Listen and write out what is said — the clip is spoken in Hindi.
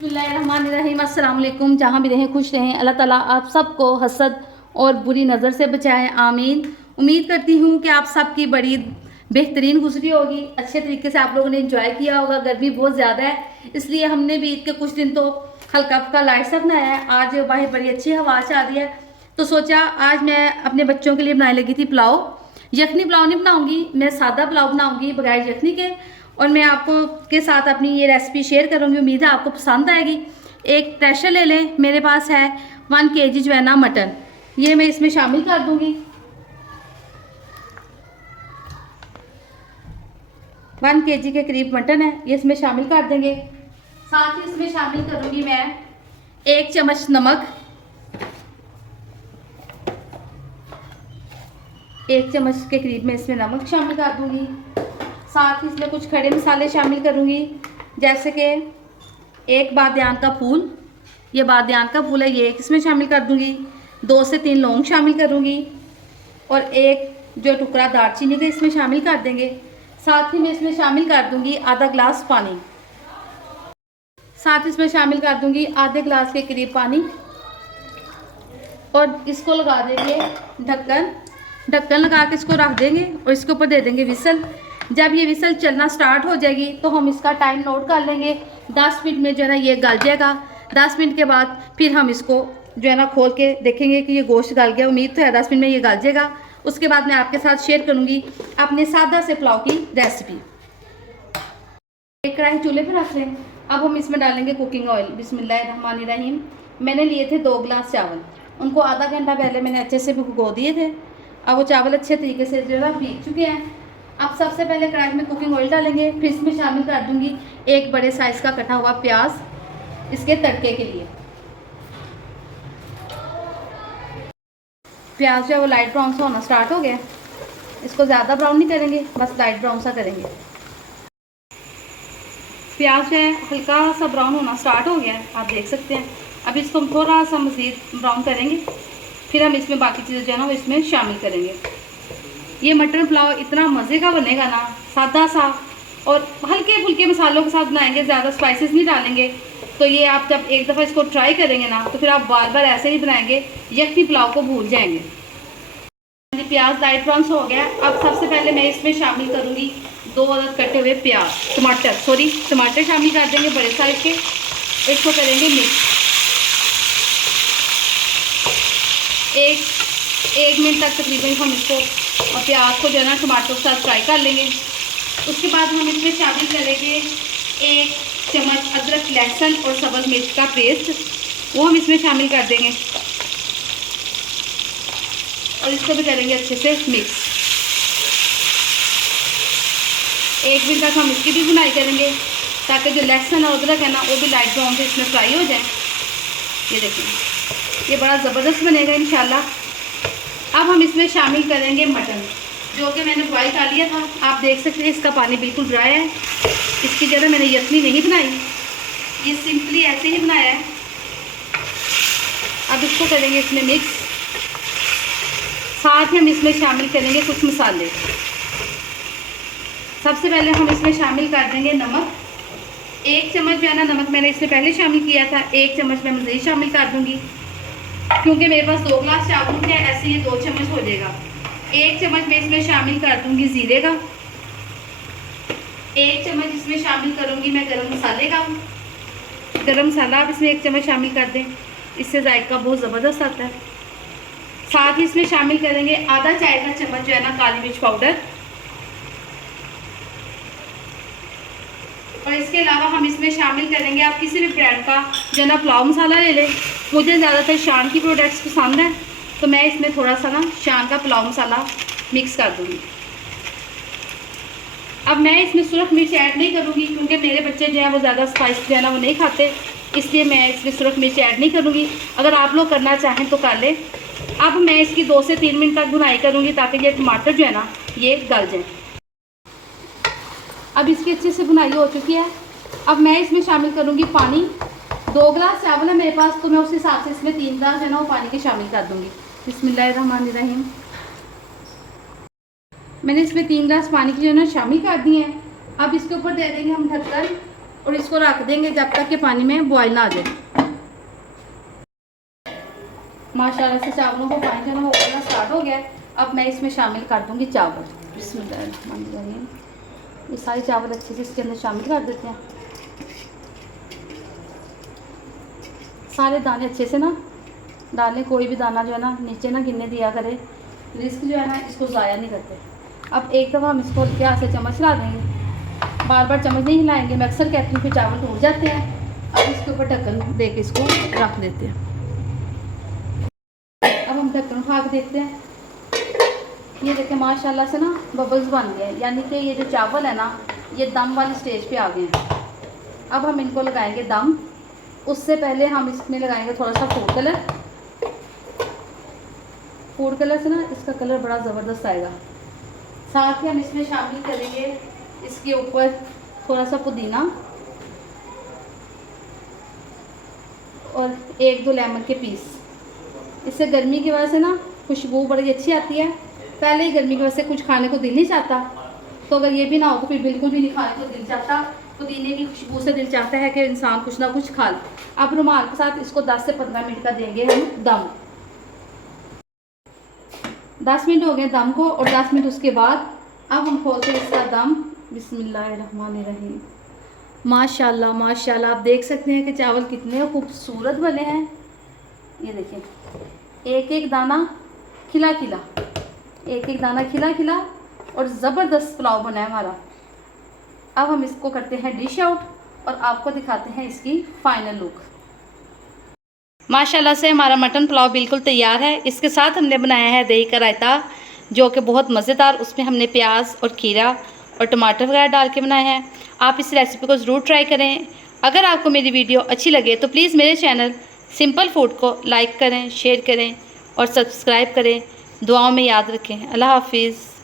बिस्मिल्लाहिर्रहमानिर्रहीम। अस्सलाम वालेकुम। जहाँ भी रहें खुश रहें। अल्लाह ताला आप सबको हसद और बुरी नज़र से बचाए, आमीन। उम्मीद करती हूँ कि आप सबकी बड़ी बेहतरीन गुजरी होगी, अच्छे तरीके से आप लोगों ने एंजॉय किया होगा। गर्मी बहुत ज़्यादा है, इसलिए हमने भी ईद के कुछ दिन तो हल्का फुल्का लाइट सा बनाया है। आज बाहर बड़ी अच्छी हवा चल रही है, तो सोचा आज मैं अपने बच्चों के लिए बनाने लगी थी पुलाव। यखनी पुलाव नहीं बनाऊंगी, मैं सादा पुलाव बनाऊंगी बगैर यखनी के, और मैं आपको के साथ अपनी ये रेसिपी शेयर करूंगी। उम्मीद है आपको पसंद आएगी। एक प्रेशर ले लें, मेरे पास है 1 kg जो है ना मटन, ये मैं इसमें शामिल कर दूंगी। 1 kg के करीब मटन है, ये इसमें शामिल कर देंगे। साथ ही इसमें शामिल करूंगी मैं 1 चम्मच नमक, 1 चम्मच के करीब मैं इसमें नमक शामिल कर दूंगी। साथ ही इसमें कुछ खड़े मसाले शामिल करूंगी, जैसे कि एक बादियान का फूल, ये बादियान का फूल है, ये इसमें शामिल कर दूंगी। 2 से 3 लौंग शामिल करूंगी, और एक जो टुकड़ा दालचीनी का इसमें शामिल कर देंगे। साथ ही मैं इसमें शामिल कर दूंगी आधा गिलास पानी, साथ इसमें शामिल कर दूंगी आधे गिलास के करीब पानी, और इसको लगा देंगे ढक्कन लगा के इसको रख देंगे, और इसके ऊपर दे देंगे विसल। जब ये विसल चलना स्टार्ट हो जाएगी तो हम इसका टाइम नोट कर लेंगे। 10 मिनट में जो है ना ये गल जाएगा। 10 मिनट के बाद फिर हम इसको जो है ना खोल के देखेंगे कि ये गोश्त गल गया। उम्मीद तो है 10 मिनट में ये गल जाएगा। उसके बाद मैं आपके साथ शेयर करूंगी अपने सादा से पुलाव की रेसिपी। एक कढ़ाई चूल्हे पर रख लें। अब हम इसमें डालेंगे कुकिंग ऑयल। बिस्मिल्लाहिर्रहमानिर्रहीम। मैंने लिए थे 2 गिलास चावल, उनको आधा घंटा पहले मैंने अच्छे से भिगो दिए थे। अब वो चावल अच्छे तरीके से जो है भीग चुके हैं। अब सबसे पहले कढ़ाई में कुकिंग ऑयल डालेंगे, फिर इसमें शामिल कर दूंगी एक बड़े साइज़ का कटा हुआ प्याज इसके तड़के के लिए। प्याज जो है वो लाइट ब्राउन सा होना स्टार्ट हो गया। इसको ज़्यादा ब्राउन नहीं करेंगे, बस लाइट ब्राउन सा करेंगे। प्याज जो है हल्का सा ब्राउन होना स्टार्ट हो गया है, आप देख सकते हैं। अब इसको हम थोड़ा सा मज़ीद ब्राउन करेंगे, फिर हम इसमें बाकी चीज़ें जो है ना वो इसमें शामिल करेंगे। ये मटन पुलाव इतना मज़े का बनेगा ना, सादा सा और हल्के फुल्के मसालों के साथ बनाएंगे, ज़्यादा स्पाइसेस नहीं डालेंगे। तो ये आप जब एक दफ़ा इसको ट्राई करेंगे ना, तो फिर आप बार बार ऐसे ही बनाएंगे, यखनी पुलाव को भूल जाएंगे। प्याज लाइट ब्राउन हो गया। अब सबसे पहले मैं इसमें शामिल करूँगी 2 अदद कटे हुए टमाटर शामिल कर देंगे बड़े साइज के। इसको करेंगे मिक्स। एक मिनट तक तकरीबन हम इसको और प्याज को जो है ना टमाटर के साथ फ्राई कर लेंगे। उसके बाद हम इसमें शामिल करेंगे 1 चम्मच अदरक लहसुन और सब्ज़ मिर्च का पेस्ट, वो हम इसमें शामिल कर देंगे, और इसको भी करेंगे अच्छे से मिक्स। 1 मिनट तक हम इसकी भी भुनाई करेंगे, ताकि जो लहसुन और अदरक है ना वो भी लाइट ब्राउन से इसमें फ्राई हो जाए। ये देखिए, ये बड़ा ज़बरदस्त बनेगा इंशाल्लाह। अब हम इसमें शामिल करेंगे मटन, जो कि मैंने बॉयल कर लिया था। आप देख सकते हैं इसका पानी बिल्कुल ड्राई है। इसकी जगह मैंने यखनी नहीं बनाई, ये सिंपली ऐसे ही बनाया है। अब इसको करेंगे इसमें मिक्स। साथ ही हम इसमें शामिल करेंगे कुछ मसाले। सबसे पहले हम इसमें शामिल कर देंगे नमक। 1 चम्मच जो है ना नमक मैंने इसमें पहले शामिल किया था, 1 चम्मच मैं मज़ीद शामिल कर दूँगी, क्योंकि मेरे पास 2 गिलास चावल है, ऐसे ये 2 चम्मच हो जाएगा। 1 चम्मच मैं इसमें शामिल कर दूंगी ज़ीरे का। 1 चम्मच इसमें शामिल करूंगी मैं गरम मसाले का। गरम मसाला आप इसमें 1 चम्मच शामिल कर दें, इससे जायका बहुत ज़बरदस्त आता है। साथ ही इसमें शामिल करेंगे आधा चाय का चम्मच जो है ना काली मिर्च पाउडर, और इसके अलावा हम इसमें शामिल करेंगे, आप किसी भी ब्रांड का जो है ना पुलाव मसाला ले लें। मुझे ज़्यादातर शान की प्रोडक्ट्स पसंद है, तो मैं इसमें थोड़ा सा ना शान का पुलाव मसाला मिक्स कर दूँगी। अब मैं इसमें सुरख मिर्च ऐड नहीं करूँगी, क्योंकि मेरे बच्चे जो है वो ज़्यादा स्पाइस जो है ना वो नहीं खाते, इसलिए मैं इसमें सुरख मिर्च ऐड नहीं करूँगी। अगर आप लोग करना चाहें तो कर लें। अब मैं इसकी 2 से 3 मिनट तक भुनाई करूँगी, ताकि ये टमाटर जो है ना ये गल जाए। अब इसकी अच्छे से भुनाई हो चुकी है। अब मैं इसमें शामिल करूँगी पानी। 2 गिलास चावल है मेरे पास, तो मैं उस हिसाब से इसमें 3 गिलास जो है ना वो पानी के शामिल कर दूँगी। बिस्मिल्लाहिर्रहमानिर्रहीम। मैंने इसमें 3 गिलास पानी की जो है ना शामिल कर दिए हैं। अब इसके ऊपर दे देंगे हम ढक्कन, और इसको रख देंगे जब तक कि पानी में बॉयल ना आ जाए। माशाल्लाह से चावलों को पानी जो है वो उबलना स्टार्ट हो गया है। अब मैं इसमें शामिल कर दूंगी चावल। बिस्मिल्लाहिर्रहमानिर्रहीम। ये सारे चावल अच्छे से इसके अंदर शामिल कर देते हैं। सारे दाने अच्छे से ना डालें, कोई भी दाना जो है ना नीचे ना गिरने दिया करे, रिस्क जो है ना इसको ज़ाया नहीं करते। अब एक दफ़ा हम इसको क्या से चम्मच हिला देंगे, बार बार चम्मच नहीं हिलाएंगे, मैं अक्सर कहती हूँ कि चावल टूट जाते हैं। अब इसके ऊपर ढक्कन दे के इसको रख देते हैं। अब हम ढक्कन उठा के देखते हैं। ये देखें माशाल्लाह से ना बबल्स बन गए, यानी कि ये जो चावल है ना ये दम वाली स्टेज पे आ गए हैं। अब हम इनको लगाएंगे दम। उससे पहले हम इसमें लगाएंगे थोड़ा सा फूड कलर। फूड कलर से ना इसका कलर बड़ा ज़बरदस्त आएगा। साथ ही हम इसमें शामिल करेंगे इसके ऊपर थोड़ा सा पुदीना और 1-2 लेमन के पीस। इससे गर्मी की वजह से ना खुशबू बड़ी अच्छी आती है। पहले ही गर्मी की वजह से कुछ खाने को दिल नहीं चाहता, तो अगर ये भी ना हो तो फिर बिल्कुल भी नहीं खाने को दिल चाहता। पुदीने की खुशबू से दिल चाहता है कि इंसान कुछ ना कुछ खा ले। अब रुमाल के साथ इसको 10 से 15 मिनट का देंगे हम दम। 10 मिनट हो गए दम को, और 10 मिनट उसके बाद अब हम खोलते हैं इसका दम। बिस्मिल्लाहिर्रहमानिर्रहीम। माशाल्लाह माशाल्लाह, आप देख सकते हैं कि चावल कितने खूबसूरत बने हैं। ये देखिए, एक एक दाना खिला खिला, एक एक दाना खिला खिला, और ज़बरदस्त पुलाव बना है हमारा। अब हम इसको करते हैं डिश आउट और आपको दिखाते हैं इसकी फाइनल लुक। माशाल्लाह से हमारा मटन पुलाव बिल्कुल तैयार है। इसके साथ हमने बनाया है दही का रायता, जो कि बहुत मज़ेदार। उसमें हमने प्याज और खीरा और टमाटर वगैरह डाल के बनाया है। आप इस रेसिपी को ज़रूर ट्राई करें। अगर आपको मेरी वीडियो अच्छी लगे तो प्लीज़ मेरे चैनल सिंपल फूड को लाइक करें, शेयर करें और सब्सक्राइब करें। दुआओं में याद रखें। अल्लाह हाफिज़।